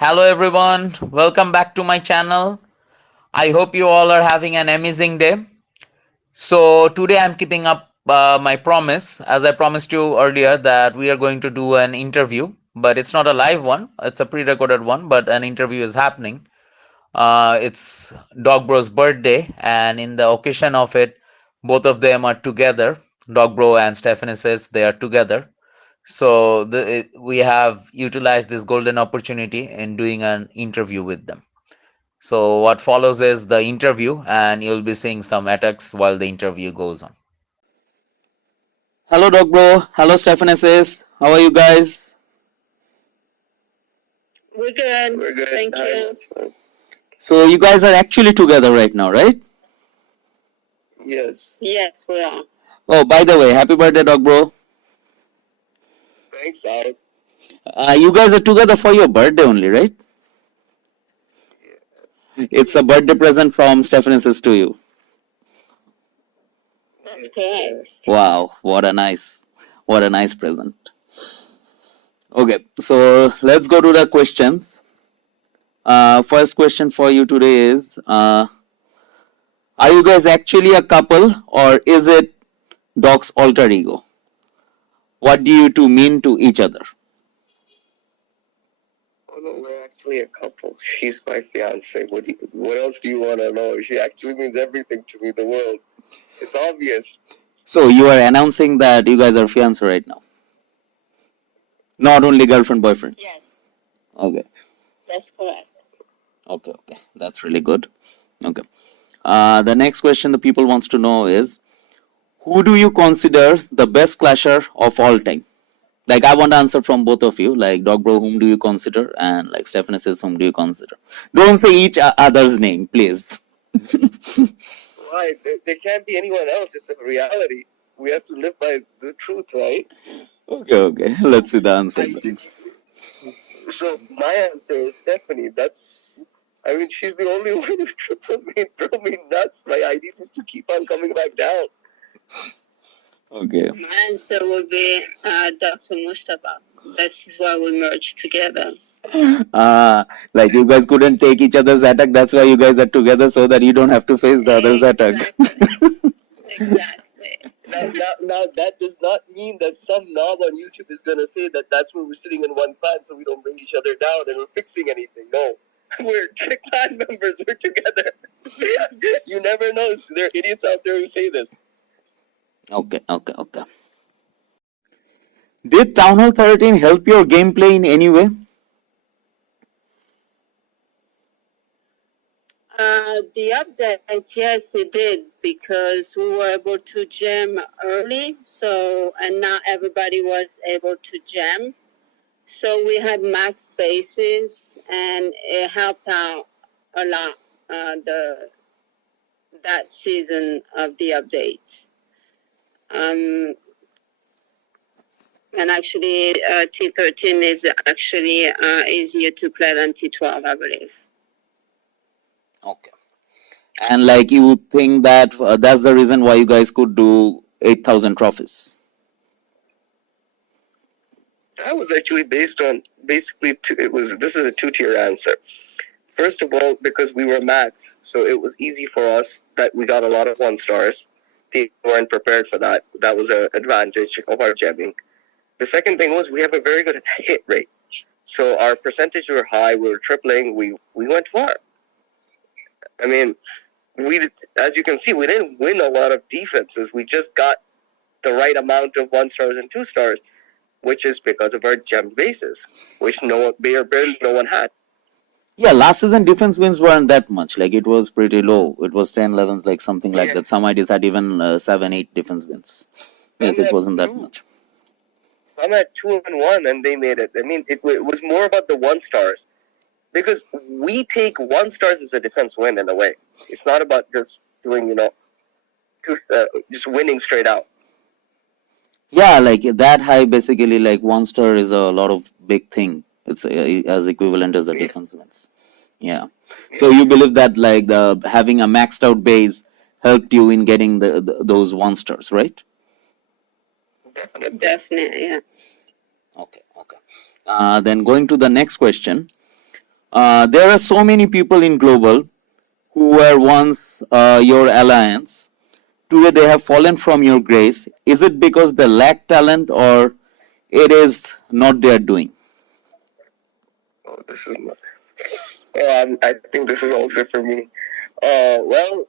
Hello everyone, welcome back to my channel. I hope you all are having an amazing day. So today I'm keeping up my promise, as I promised you earlier, that we are going to do an interview, but it's not a live one, it's a pre-recorded one, but an interview is happening. It's Dog Bro's birthday, and in the occasion of it, both of them are together. Dog Bro and Stephanie says they are together. So we have utilized this golden opportunity in doing an interview with them. So what follows is the interview, and you'll be seeing some attacks while the interview goes on. Hello, Dog Bro. Hello, Stephanie says. How are you guys? We're good. We're good. Thank Hi, you. that's fine. So you guys are actually together right now, right? Yes. Yes, we are. Oh, by the way, happy birthday, Dog Bro. Thanks, Alex. You guys are together for your birthday only, right? Yes. It's a birthday present from Stephanie says to you. That's correct. Wow, what a nice present. Okay, so let's go to the questions. First question for you today is, are you guys actually a couple, or is it Doc's alter ego? What do you two mean to each other? Oh no, we're actually a couple. She's my fiance. What else do you want to know? She actually means everything to me, the world. It's obvious. So you are announcing that you guys are fiancé right now, not only girlfriend boyfriend. Yes, Okay, that's correct. okay, that's really good. Okay, the next question the people wants to know is, who do you consider the best clasher of all time? Like, I want to answer from both of you. Like, Dog Bro, whom do you consider? And like Stephanie says, whom do you consider? Don't say each other's name, please. Why? There can't be anyone else. It's a reality. We have to live by the truth, right? Okay. Let's see the answer. So my answer is Stephanie. I mean, she's the only one who drove me nuts. My IDs used to keep on coming back down. Okay. My answer would be Dr. Mujtaba. This is why we merged together. Like you guys couldn't take each other's attack. That's why you guys are together so that you don't have to face the other's attack. Exactly. Now that does not mean that some knob on YouTube is gonna say that that's where we're sitting in one clan, so we don't bring each other down and we're fixing anything. No, we're clan members. We're together. You never know. There are idiots out there who say this. Okay. Did Townhall 13 help your gameplay in any way? The update, yes, it did, because we were able to jam early, and not everybody was able to jam. So we had max spaces, and it helped out a lot that season of the update. And actually, T13 is actually easier to play than T12, I believe. Okay. And like you think that that's the reason why you guys could do 8,000 trophies? That was actually based on basically this is a two-tier answer. First of all, because we were max, so it was easy for us that we got a lot of 1 stars. People weren't prepared for that. That was an advantage of our gemming. The second thing was we have a very good hit rate. So our percentage were high, we were tripling, we went far. I mean, as you can see, we didn't win a lot of defenses. We just got the right amount of 1 stars and 2 stars, which is because of our gem bases, which barely no one had. Yeah, last season defense wins weren't that much. Like it was pretty low. It was 10, 11, like something like that. Some IDs had even 7, 8 defense wins. Yes, it wasn't that much. Some had 2 and 1 and they made it. I mean, it was more about the 1 stars. Because we take 1 stars as a defense win in a way. It's not about just doing, just winning straight out. Yeah, like that high basically like 1 star is a lot of big thing. It's as equivalent as the defense wins. Yeah. So you believe that like the having a maxed out base helped you in getting those 1 stars, right? Definitely, yeah. Okay. Then going to the next question. There are so many people in global who were once your alliance. Today they have fallen from your grace. Is it because they lack talent or it is not their doing? Oh, this is. I think this is also for me. Well,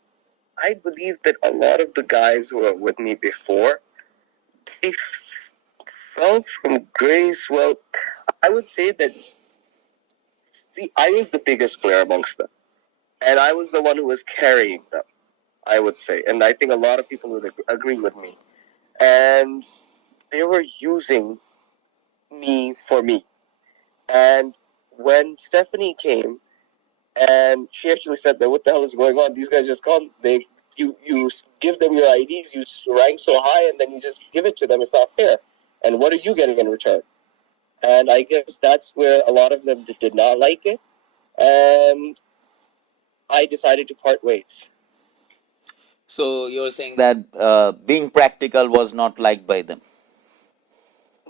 I believe that a lot of the guys who were with me before, they fell from grace. Well, I would say that, see, I was the biggest player amongst them, and I was the one who was carrying them, I would say. And I think a lot of people would agree with me. And they were using me for me. And when Stephanie came, and she actually said that, what the hell is going on? These guys just come, you give them your IDs, you rank so high, and then you just give it to them. It's not fair. And what are you getting in return? And I guess that's where a lot of them did not like it. And I decided to part ways. So you're saying that being practical was not liked by them?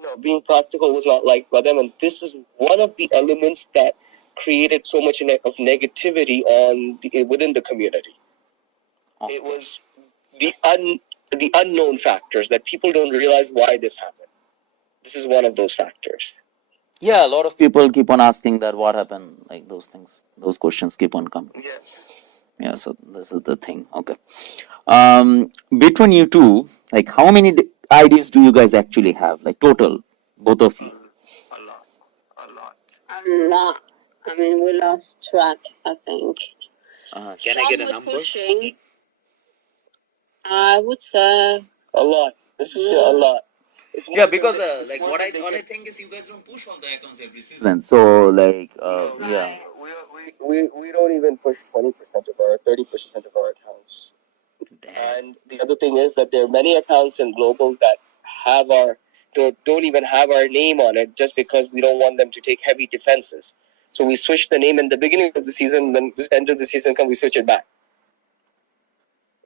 No, being practical was not liked by them, and this is one of the elements that created so much of negativity within the community. Okay. It was the unknown factors that people don't realize why this happened. This is one of those factors. Yeah, a lot of people keep on asking that what happened, like those things, those questions keep on coming. Yes. Yeah, so this is the thing. Okay. Between you two, like how many IDs do you guys actually have? Like total, both of you? A lot. A lot. A lot. I mean, we lost track, I think. Can I get a number? Pushing, I would say a lot. This is a lot. Yeah, because like what I think is you guys don't push all the accounts every season. So like yeah. We don't even push 20% of our 30% of our accounts. Damn. And the other thing is that there are many accounts in global that have don't even have our name on it just because we don't want them to take heavy defenses. So we switch the name in the beginning of the season, then this end of the season we switch it back.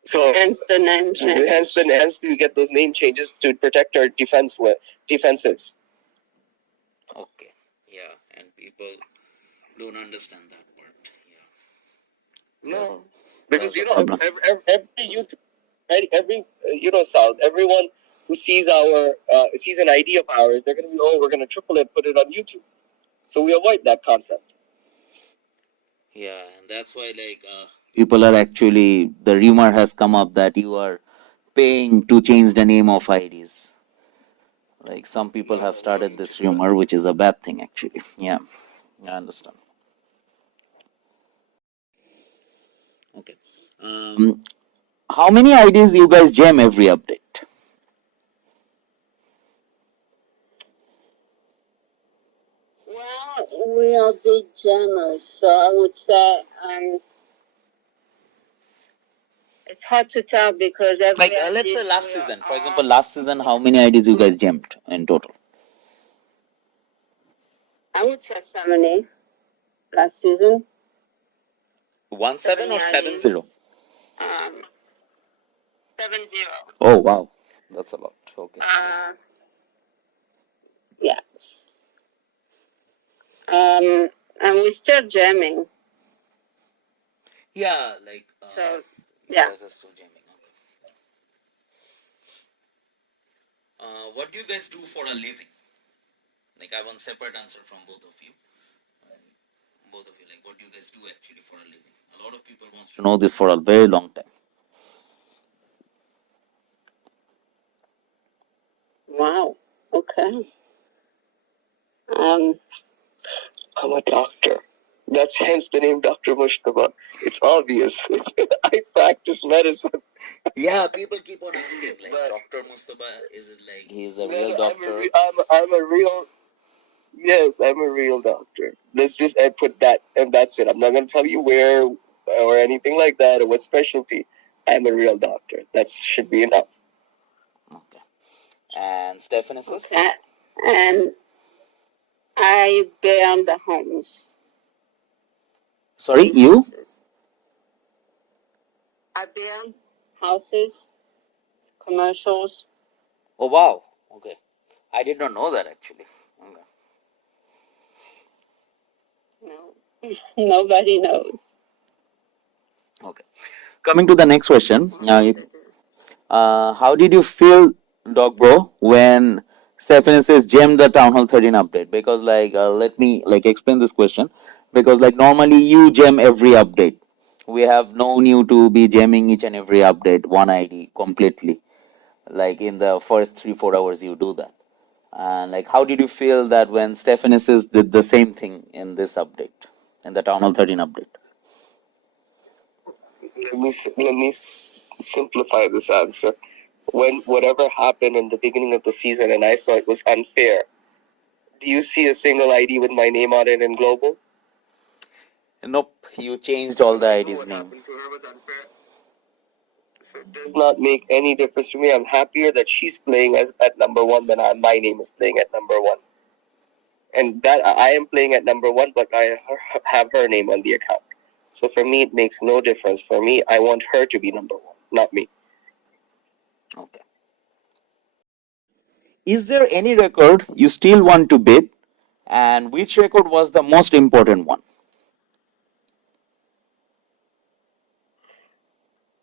So hence the name change. Hence we get those name changes to protect our defenses. Okay. Yeah, and people don't understand that part. Yeah. No, because every YouTube, South, everyone who sees sees an idea of ours, they're gonna be, we're gonna triple it, put it on YouTube. So we avoid that concept. Yeah, and that's why like people are actually, the rumor has come up that you are paying to change the name of IDs. Like some people have started this rumor, which is a bad thing actually. Yeah, I understand. Okay. How many IDs you guys jam every update? Well, we are big jammers, so I would say it's hard to tell because every Like let's say last season, for example, last season, how many IDs you guys jammed in total? I would say 70 last season. 17 or 70? 70. Oh wow, that's a lot. Okay. Yes. And we're still jamming. Yeah, like so yeah. you guys are still jamming. Okay. What do you guys do for a living? Like I want separate answer from both of you. Both of you, like what do you guys do actually for a living? A lot of people wants to know this for a very long time. Wow. Okay. I'm a doctor. That's hence the name Dr. Mujtaba. It's obvious. I practice medicine. Yeah, people keep on asking, like, Dr. Mujtaba, is it like he's a real doctor? I'm a real. Yes, I'm a real doctor. Let's just put that, and that's it. I'm not going to tell you where or anything like that or what specialty. I'm a real doctor. That should be enough. Okay. And Stephanie's? Okay. And I build the homes. Sorry, you? I build houses, commercials. Oh wow. Okay. I did not know that actually. Okay. No. Nobody knows. Okay. Coming to the next question. How did you feel, Dog Bro, when Stephanie says gem the Town Hall 13 update? Because let me explain this question. Because normally you gem every update. We have known you to be gemming each and every update, one ID completely. Like in the first 3-4 hours you do that. And how did you feel that when Stephanie says did the same thing in this update, in the Town Hall 13 update? Let me simplify this answer. When whatever happened in the beginning of the season and I saw it was unfair, do you see a single ID with my name on it in global? Nope, you changed all the ID's name. To her was unfair. So it does not make any difference to me. I'm happier that she's playing at number one than my name is playing at number one. And that I am playing at number one, but I have her name on the account. So for me, it makes no difference. For me, I want her to be number one, not me. Okay. Is there any record you still want to beat, and which record was the most important one?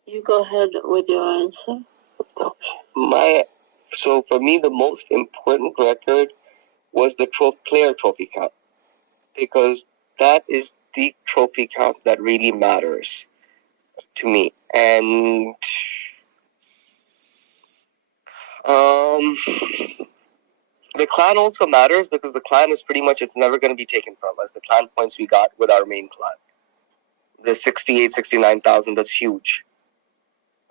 You go ahead with your answer. So for me, the most important record was the player trophy count, because that is the trophy count that really matters to me. And the clan also matters, because the clan is pretty much, it's never going to be taken from us. The clan points we got with our main clan, the 69,000, that's huge.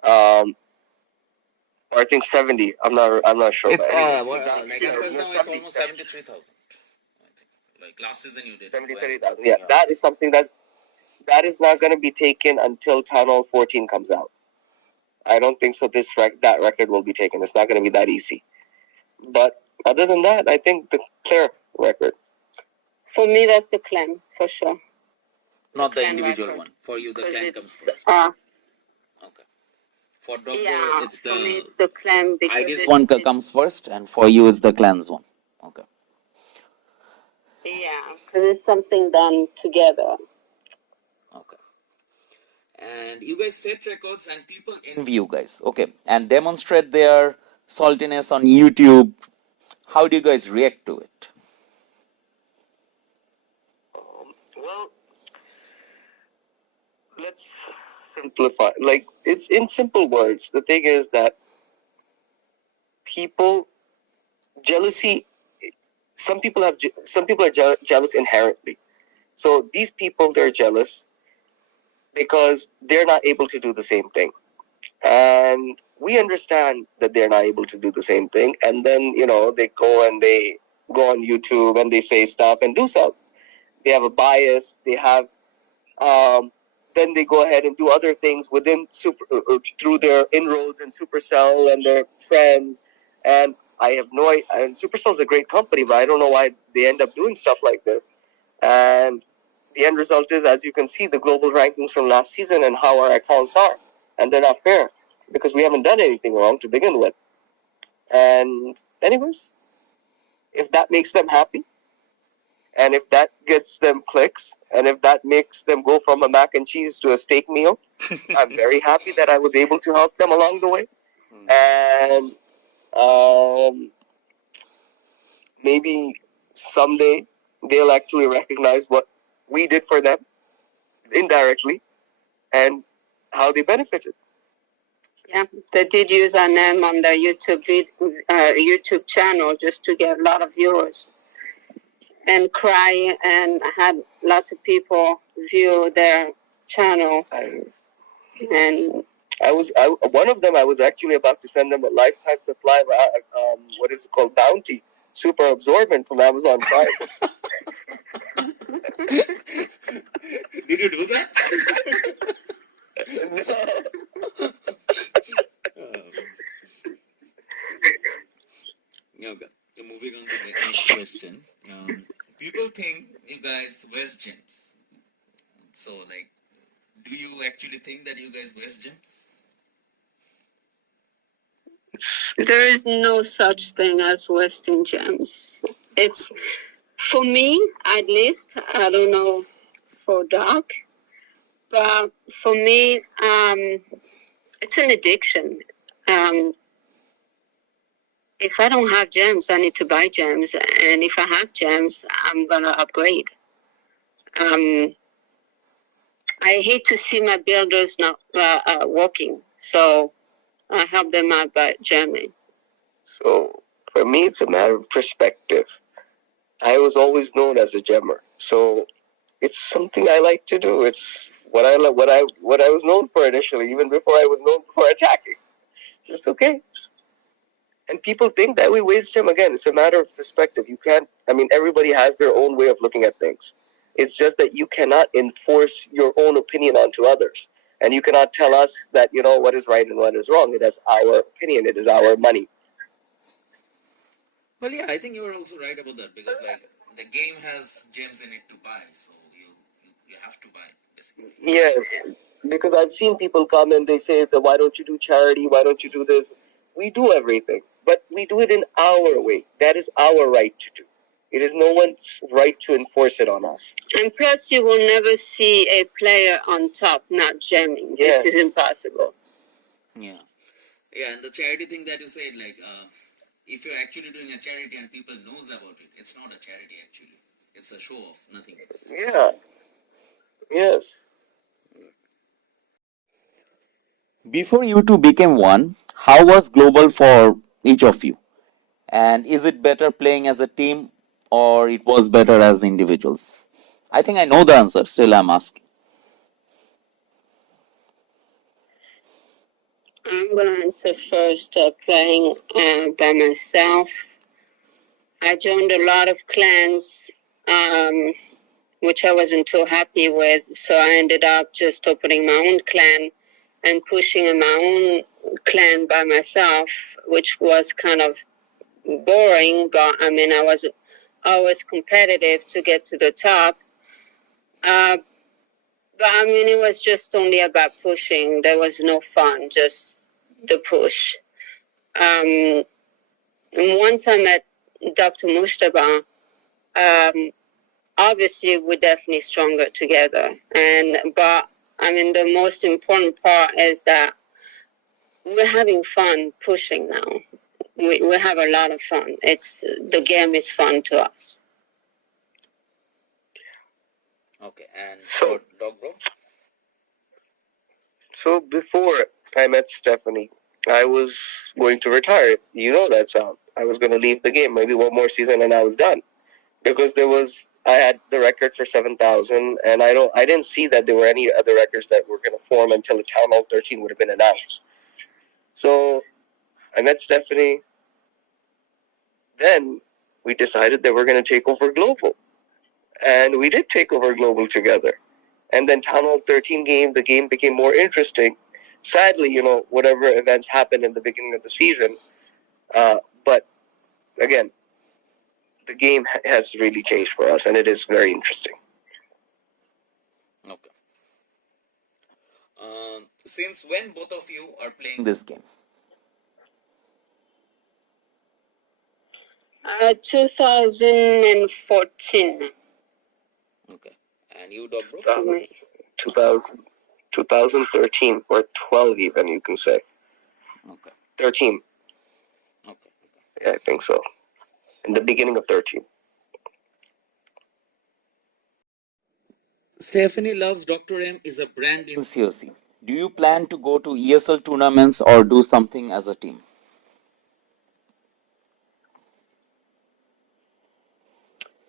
Or I think 70. I'm not sure. It's as far as now, it's almost 73,000. I think last season you did 73,000. Yeah, that is something that is not going to be taken until Townhall 14 comes out. I don't think so. That record will be taken. It's not going to be that easy. But other than that, I think the player record. For me, that's the clan, for sure. Not the individual record. One. For you, the clan comes first. Okay. For Doggo, it's for me, it's the clan, because ID's one comes first, and for you, it's the clan's one. Okay. Yeah, because it's something done together. Okay. And you guys set records, and people envy you guys. Okay. And demonstrate their saltiness on YouTube. How do you guys react to it? Well, let's simplify. Like, it's in simple words. The thing is that jealousy. Some people are jealous inherently. So these people, they're jealous because they're not able to do the same thing, and we understand that they're not able to do the same thing. And then they go on YouTube and they say stuff and do stuff. They have a bias. They have then they go ahead and do other things within through their inroads in Supercell and their friends. And I have no idea. And Supercell is a great company, but I don't know why they end up doing stuff like this. And the end result is, as you can see, the global rankings from last season and how our accounts are, and they're not fair because we haven't done anything wrong to begin with. And anyways, if that makes them happy, and if that gets them clicks, and if that makes them go from a mac and cheese to a steak meal, I'm very happy that I was able to help them along the way. And maybe someday they'll actually recognize what we did for them indirectly and how they benefited. Yeah, they did use our name on their YouTube channel just to get a lot of viewers and cry, and had lots of people view their channel. And one of them, I was actually about to send them a lifetime supply of what is it called, Bounty Super Absorbent from Amazon Prime. Did you do that? Okay. Moving on to the next question. People think you guys West gems. So, do you actually think that you guys West gems? There is no such thing as Western gems. It's, for me, at least, I don't know for Doc. But for me, it's an addiction. If I don't have gems, I need to buy gems. And if I have gems, I'm going to upgrade. I hate to see my builders not working. So I help them out by gemming. So for me, it's a matter of perspective. I was always known as a gemmer, so it's something I like to do. It's what I was known for initially, even before I was known for attacking. So it's okay. And people think that we waste gem. Again, it's a matter of perspective. You can't. I mean, everybody has their own way of looking at things. It's just that you cannot enforce your own opinion onto others, and you cannot tell us that what is right and what is wrong. It is our opinion. It is our money. Well, yeah, I think you are also right about that because like the game has gems in it to buy, so you have to buy it basically. Yes, because I've seen people come and they say that why don't you do charity? Why don't you do this? We do everything, but we do it in our way. That is our right to do. It is no one's right to enforce it on us. And plus, you will never see a player on top not gemming. Yes. This is impossible. Yeah, yeah, and the charity thing that you said, like if you're actually doing a charity and people knows about it, it's not a charity actually. It's a show off, nothing else. Yeah. Yes. Before you two became one, how was global for each of you? And is it better playing as a team or it was better as individuals? I think I know the answer, still I'm asking. I'm going to answer first. Playing by myself, I joined a lot of clans, which I wasn't too happy with. So I ended up just opening my own clan and pushing my own clan by myself, which was kind of boring. But I mean, I was always competitive to get to the top. But I mean, it was just only about pushing. There was no fun, just the push. And once I met Dr. Mujtaba, obviously we're definitely stronger together. But I mean, the most important part is that we're having fun pushing now. We have a lot of fun. The game is fun to us. Okay, and So, Dog Bro? So before I met Stephanie, I was going to retire. You know that sound. I was going to leave the game, maybe one more season, and I was done because I had the record for 7,000, and I didn't see that there were any other records that were going to form until the Townhall 13 would have been announced. So I met Stephanie. Then we decided that we're going to take over Global, and we did take over Global together. And then Townhall 13 the game became more interesting. Sadly, whatever events happened in the beginning of the season, but again, the game has really changed for us, and it is very interesting. Okay. Since when both of you are playing this game? 2014. Okay. And you, Dog Bro? 2013 or 12 even, you can say. Okay. 13. Okay. Yeah, I think so. In the beginning of 13. Stephanie Loves Dr. M is a brand in COC. Do you plan to go to ESL tournaments or do something as a team?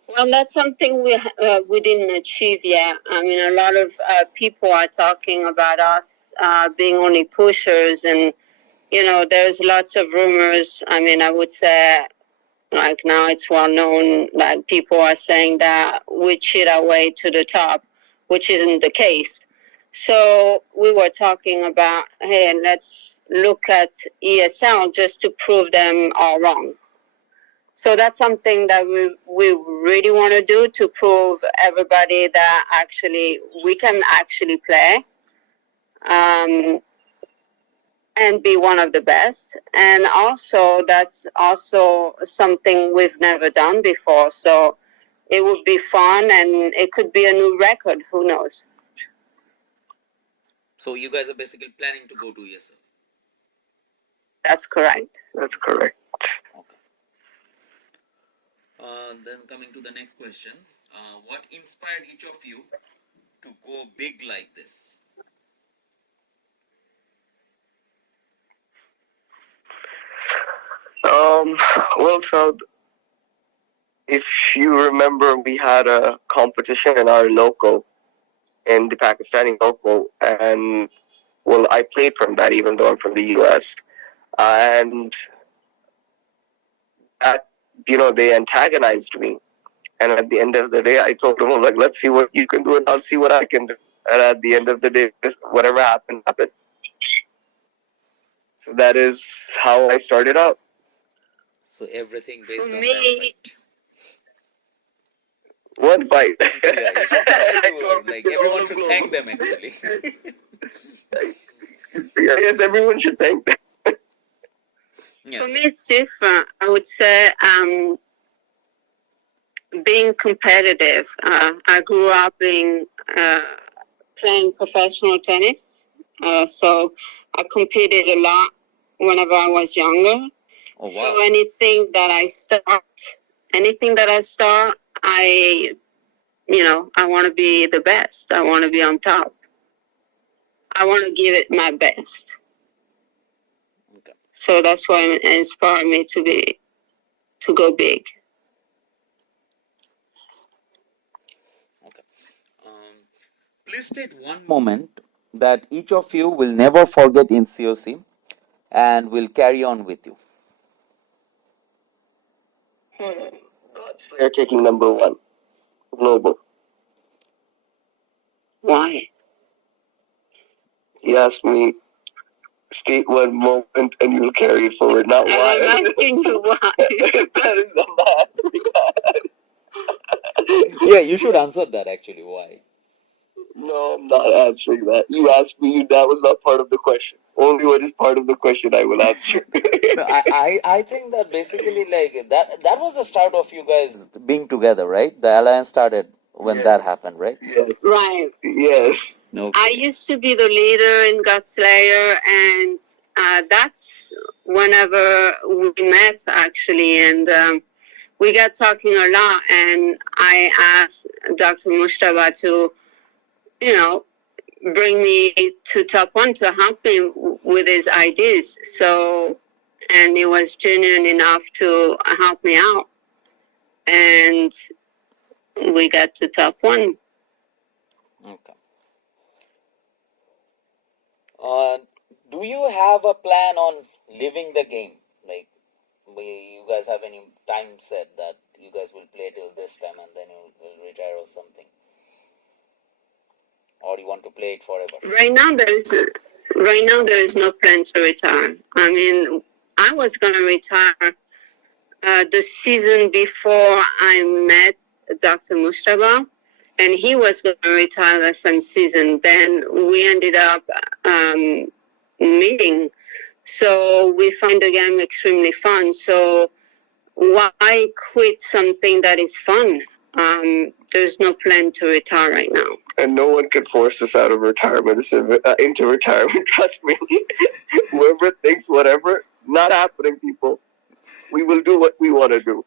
Well, that's something we didn't achieve yet. I mean, a lot of people are talking about us being only pushers, and there's lots of rumors. I mean, I would say, like now it's well known that people are saying that we cheat our way to the top, which isn't the case. So we were talking about, hey, let's look at ESL just to prove them all wrong. So that's something that we really want to do to prove everybody that actually we can actually play and be one of the best. And also, that's also something we've never done before. So it would be fun, and it could be a new record. Who knows? So you guys are basically planning to go to ESL. That's correct. That's correct. Okay. Then coming to the next question, what inspired each of you to go big like this? Well, so if you remember, we had a competition in our local, in the Pakistani local, and well, I played from that, even though I'm from the US, and that, they antagonized me. And at the end of the day, I told them, like, let's see what you can do, and I'll see what I can do. And at the end of the day, whatever happened, happened. So that is how I started out. So everything based For on me, that fight. One fight. Yeah, you should like everyone should thank them actually. Yes, everyone should thank them. For me, it's different. I would say being competitive. I grew up playing professional tennis, so I competed a lot whenever I was younger. Oh, wow. So anything that I start, I want to be the best. I want to be on top. I want to give it my best. Okay. So that's why it inspired me to go big. Okay. Please state one moment that each of you will never forget in COC and will carry on with you. They're taking number 1, global. Why? He asked me, state one moment and you'll carry it forward, not why. I'm asking you why. That is not answering that. Yeah, you should answer that actually. Why? No, I'm not answering that. You asked me, that was not part of the question. Only what is part of the question I will answer. No, I think that basically like that was the start of you guys being together, right? The alliance started when Yes. that happened, right? Yes. Right. Yes. Okay. I used to be the leader in Godslayer, and that's whenever we met actually, and we got talking a lot, and I asked Dr. Mujtaba to, bring me to top 1 to help me with his ideas. So, and he was genuine enough to help me out, and we got to top 1. Okay. Do you have a plan on living the game? Like, you guys have any time set that you guys will play till this time and then you will retire or something? Or you want to play it forever? Right now, there is no plan to retire. I mean, I was going to retire the season before I met Dr. Mujtaba, and he was going to retire the same season. Then we ended up meeting. So we find the game extremely fun. So why quit something that is fun? There's no plan to retire right now. And no one can force us out of retirement, into retirement. Trust me. Whoever thinks whatever, not happening, people. We will do what we want to do.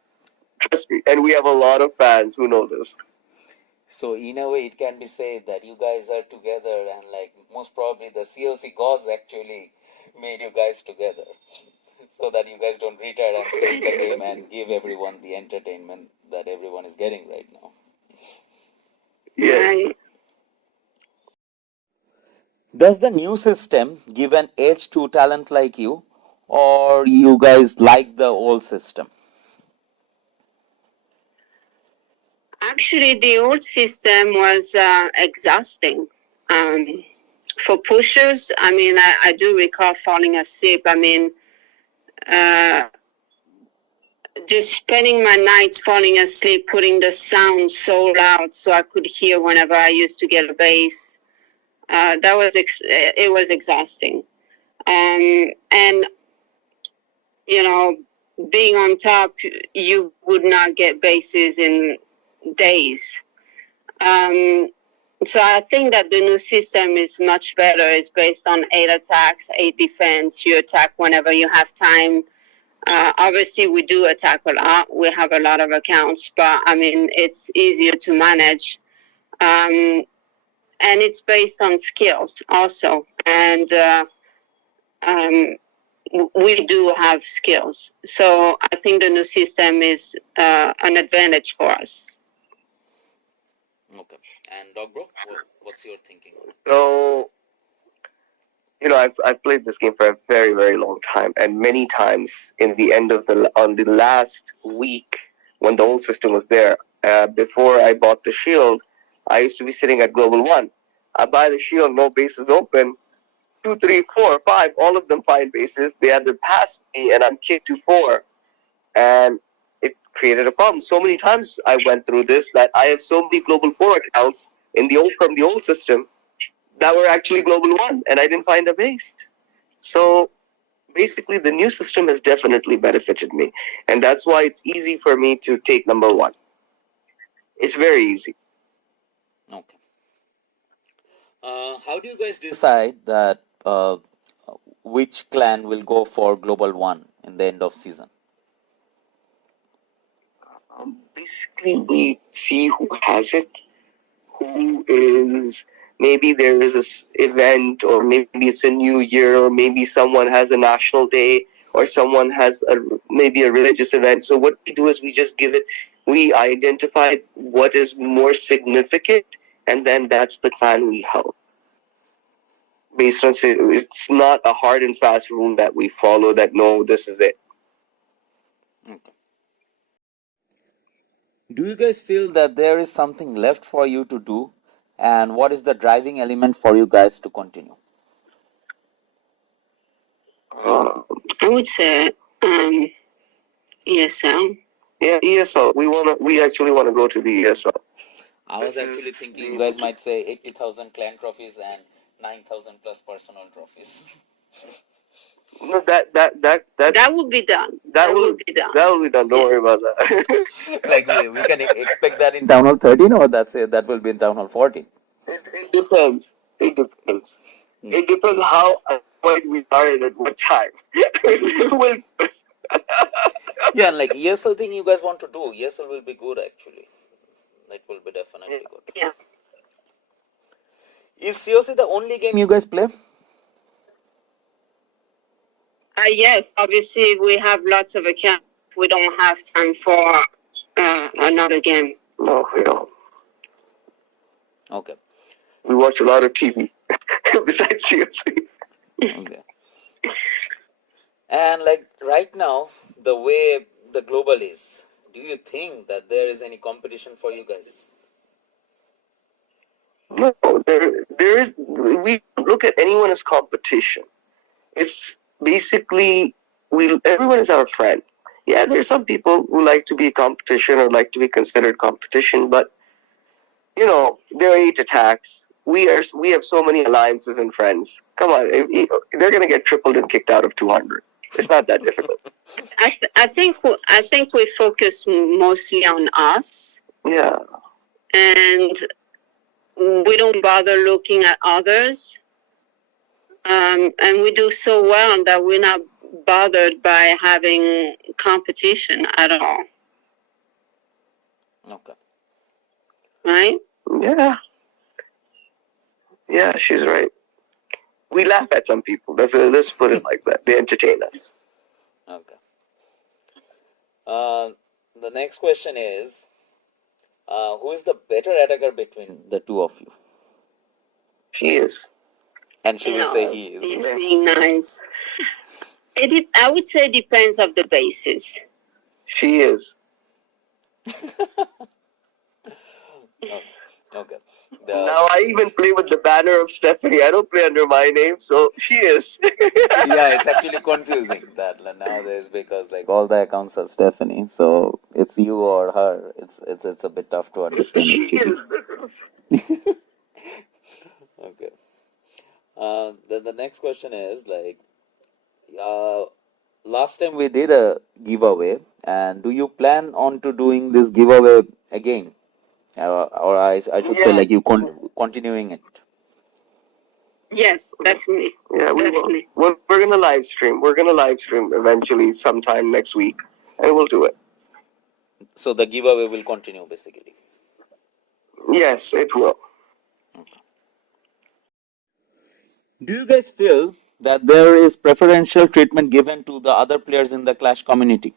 Trust me. And we have a lot of fans who know this. So in a way, it can be said that you guys are together, and like most probably the COC gods actually made you guys together, so that you guys don't retire and stay in the game and give everyone the entertainment that everyone is getting right now. Yeah. Does the new system give an edge to talent like you, or you guys like the old system? Actually, the old system was exhausting. For pushers, I mean, I do recall falling asleep. I mean, just spending my nights falling asleep, putting the sound so loud so I could hear whenever I used to get a bass. It was exhausting. And, being on top, you would not get basses in days. So I think that the new system is much better. It's based on 8 attacks, 8 defense. You attack whenever you have time. Obviously, we do attack a lot. We have a lot of accounts, but I mean, it's easier to manage. And it's based on skills also. And we do have skills. So I think the new system is an advantage for us. Okay. And Dog Bro, what's your thinking on it? So, I've played this game for a very, very long time, and many times on the last week when the old system was there, before I bought the shield, I used to be sitting at Global 1. I buy the shield, no bases open. 2, 3, 4, 5, all of them find bases. They either pass me, and I'm kicked to 4, and it created a problem. So many times I went through this that I have so many Global 4 accounts from the old system that were actually Global 1, and I didn't find a base. So basically, the new system has definitely benefited me, and that's why it's easy for me to take number 1. It's very easy. Okay. How do you guys decide that which clan will go for Global 1 in the end of season? Basically, we see who has it, who is, maybe there is this event, or maybe it's a new year, or maybe someone has a national day, or someone has maybe a religious event. So what we do is we identify what is more significant, and then that's the clan we help. Based on, it's not a hard and fast rule that we follow that, no, this is it. Okay. Do you guys feel that there is something left for you to do? And what is the driving element for you guys to continue? I would say ESL. Yeah, ESL. We actually want to go to the ESL. I was actually thinking you guys might say 80,000 clan trophies and 9,000 plus personal trophies. No, that would be done. That will be done. That will be done. Don't worry about that. Like we can expect that in Townhall 13, or that will be in Townhall 14. It depends. It depends. It depends how annoyed we are and at what time. Yeah, like ESL thing you guys want to do. ESL will be good actually. It will be definitely good. Yeah. Is COC the only game you guys play? Yes, obviously we have lots of accounts. We don't have time for another game. No, we don't. Okay. We watch a lot of TV besides COC. Okay. And like right now, the way the global is, do you think that there is any competition for you guys? No, there is. We look at anyone as competition. It's basically everyone is our friend. Yeah, there's some people who like to be competition or like to be considered competition, but there are 8 attacks. We have so many alliances and friends. Come on, they're gonna get tripled and kicked out of 200. It's not that difficult. I think we focus mostly on us. Yeah. And we don't bother looking at others. And we do so well that we're not bothered by having competition at all. Okay. Right? Yeah. Yeah, she's right. We laugh at some people. Let's put it like that. They entertain us. Okay. The next question is, who is the better attacker between the two of you? She is. And she will say he is. He's being nice. I would say it depends on the basis. She is. Okay. Now I even play with the banner of Stephanie. I don't play under my name, so she is. Yeah, it's actually confusing that nowadays because like all the accounts are Stephanie, so it's you or her. It's a bit tough to understand. She is. Okay. Then the next question is like, last time we did a giveaway, and do you plan on to doing this giveaway again? or I should say, like, you continuing it. Yes, definitely. Yeah, we Definitely. will. We're gonna live stream. We're gonna live stream eventually sometime next week, and we'll do it. So the giveaway will continue basically. Yes, it will. Do you guys feel that there is preferential treatment given to the other players in the Clash community?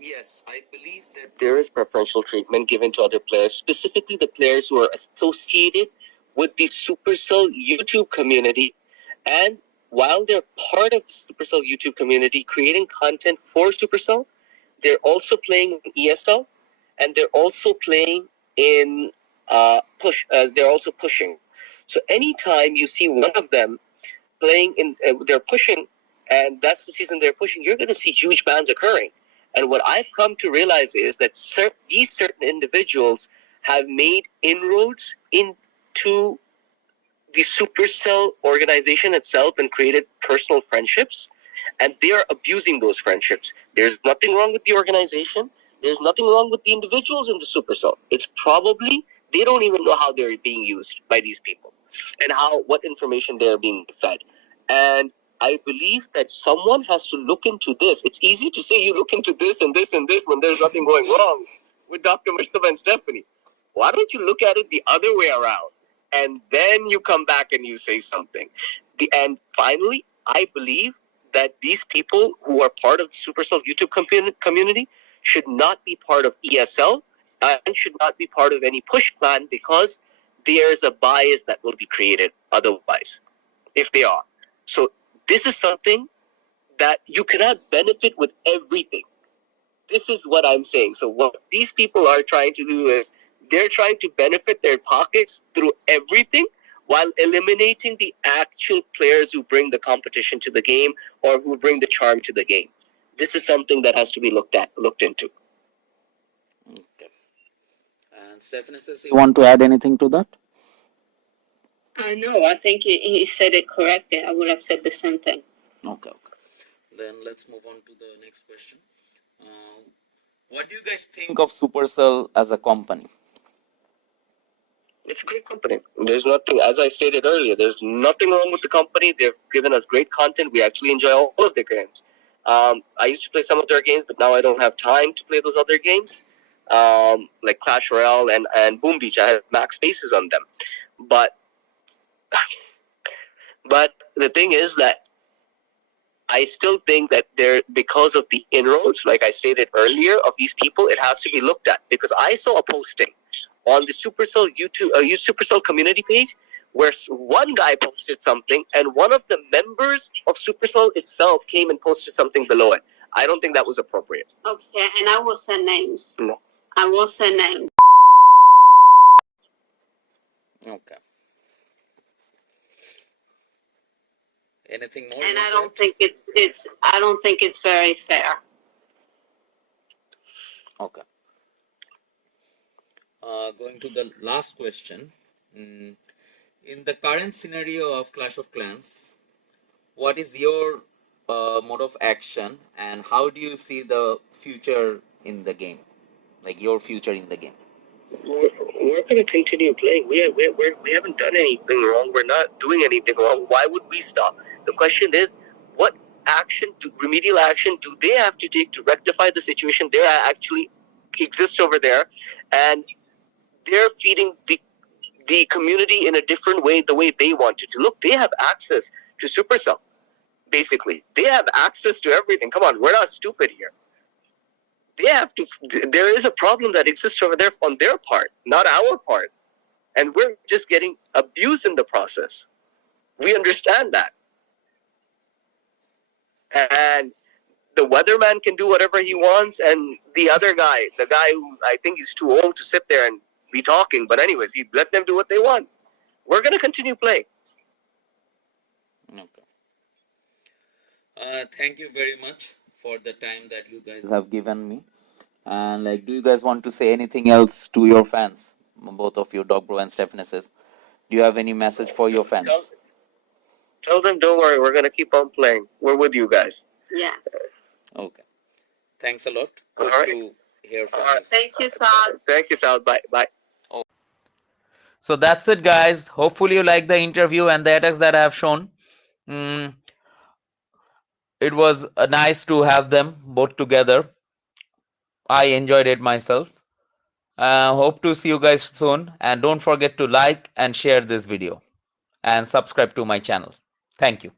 Yes, I believe that there is preferential treatment given to other players, specifically the players who are associated with the Supercell YouTube community. And while they're part of the Supercell YouTube community, creating content for Supercell, they're also playing in ESL, and they're also playing in push. They're also pushing. So anytime you see one of them playing in, they're pushing, and that's the season they're pushing, you're going to see huge bans occurring. And what I've come to realize is that these certain individuals have made inroads into the Supercell organization itself and created personal friendships, and they are abusing those friendships. There's nothing wrong with the organization. There's nothing wrong with the individuals in the Supercell. It's probably they don't even know how they're being used by these people and what information they're being fed. And I believe that someone has to look into this. It's easy to say you look into this and this and this when there's nothing going wrong with Dr. Mujtaba and Stephanie. Why don't you look at it the other way around? And then you come back and you say something. And finally, I believe that these people who are part of the Supercell YouTube community should not be part of ESL and should not be part of any push plan, because there's a bias that will be created otherwise if they are. So this is something that you cannot benefit with everything. This is what I'm saying. So what these people are trying to do is they're trying to benefit their pockets through everything while eliminating the actual players who bring the competition to the game or who bring the charm to the game. This is something that has to be looked into. Okay. And Stephanie says, you want to add anything to that? No, I think he said it correctly. I would have said the same thing. Okay. Then let's move on to the next question. What do you guys think of Supercell as a company? It's a great company. There's nothing, as I stated earlier, there's nothing wrong with the company. They've given us great content. We actually enjoy all of their games. I used to play some of their games, but now I don't have time to play those other games, like Clash Royale and Boom Beach. I have max spaces on them. But the thing is that I still think that because of the inroads, like I stated earlier, of these people, it has to be looked at. Because I saw a posting on the Supercell Supercell community page where one guy posted something and one of the members of Supercell itself came and posted something below it. I don't think that was appropriate. Okay, and I will say names. No. I will say names. Okay. Anything more? And I don't think it's very fair. Okay. Going to the last question. In the current scenario of Clash of Clans, what is your mode of action and how do you see the future in the game? Like your future in the game? We're going to continue playing. We haven't done anything wrong. We're not doing anything wrong. Why would we stop? The question is, what remedial action do they have to take to rectify the situation? They actually exist over there, and they're feeding the community in a different way, the way they want it to. Look, they have access to Supercell. Basically, they have access to everything. Come on, we're not stupid here. They have to. There is a problem that exists over there on their part, not our part, and we're just getting abused in the process. We understand that, and the weatherman can do whatever he wants, and the other guy, the guy who I think is too old to sit there and be talking, but anyways, he let them do what they want. We're gonna continue playing. Okay. Thank you very much for the time that you guys have given me. And like, do you guys want to say anything else to your fans? Both of you, Dog Bro and Stephanie says. Do you have any message for your fans? Tell them, don't worry, we're gonna keep on playing. We're with you guys. Yes. Okay. Thanks a lot. All Hope right. to hear from you. Thank you, Sal. Thank you, Sal. Bye. Bye. So that's it, guys. Hopefully, you like the interview and the attacks that I have shown. Mm, it was nice to have them both together. I enjoyed it myself. Hope to see you guys soon. And don't forget to like and share this video and subscribe to my channel. Thank you.